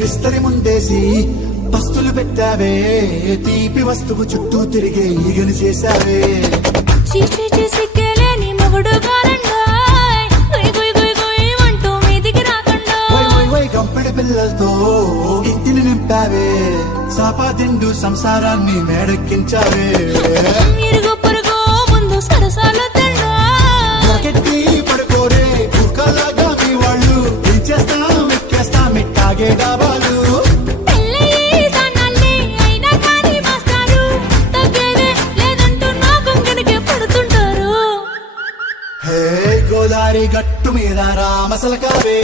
విస్తరి ముందేసి పస్తులు పెట్టావే తీపి వస్తువు చుట్టూ తిరిగే ఈగలు చేశావే సిక్కేలేని మొగుడు అంటూ మీదికి రాకుండా కంపెడి పిల్లలతో ఇంటిని నింపావే సాపాదిండు సంసారాన్ని మేడెక్కించావే ఇరుగు పొరుగు ముందు సరసాల కెట్టి పడుకోరే కుక్కలాగా మీ వాళ్ళు చేస్తాం ఎక్కేస్తాం ఇట్టాగే డాబాలు గోదారి గట్టు మీద రామసలకావే